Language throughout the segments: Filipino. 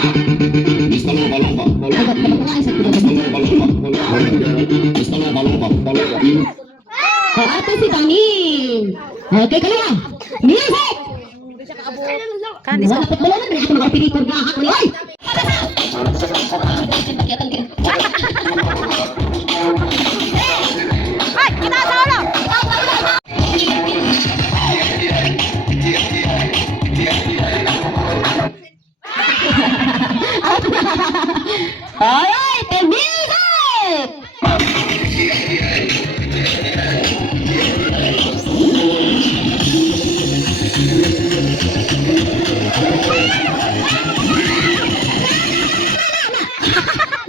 Mr. Lova Lova. Mr. Lova Lova. Ate si Taning. Okay, kaliwa. Music! Kan disco. Wala pa na ako nakapilitor na ako. Ay! Ay, kita sa ulo. Alright, the music!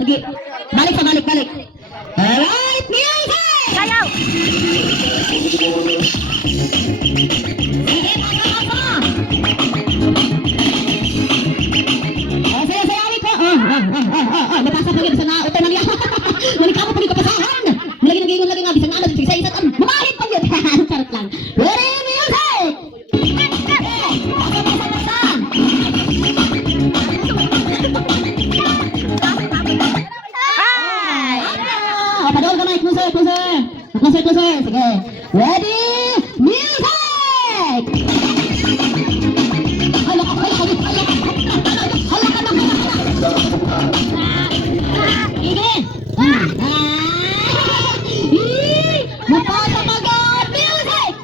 Sige, balik sa balik. Alright, music! Sayaw. Saya-sayawin ko. Napasa pa yun sa nauto na niya. Malikamo pa rin kapasahan. Lagi nag-iingon lagi nga. Bisang alas, isa-isa. Mamahit pa yun. Charot lang. Ready, music! Padol ka na, closer. Sige. Ready, music! Hala ka. Sige. Napasa pag music!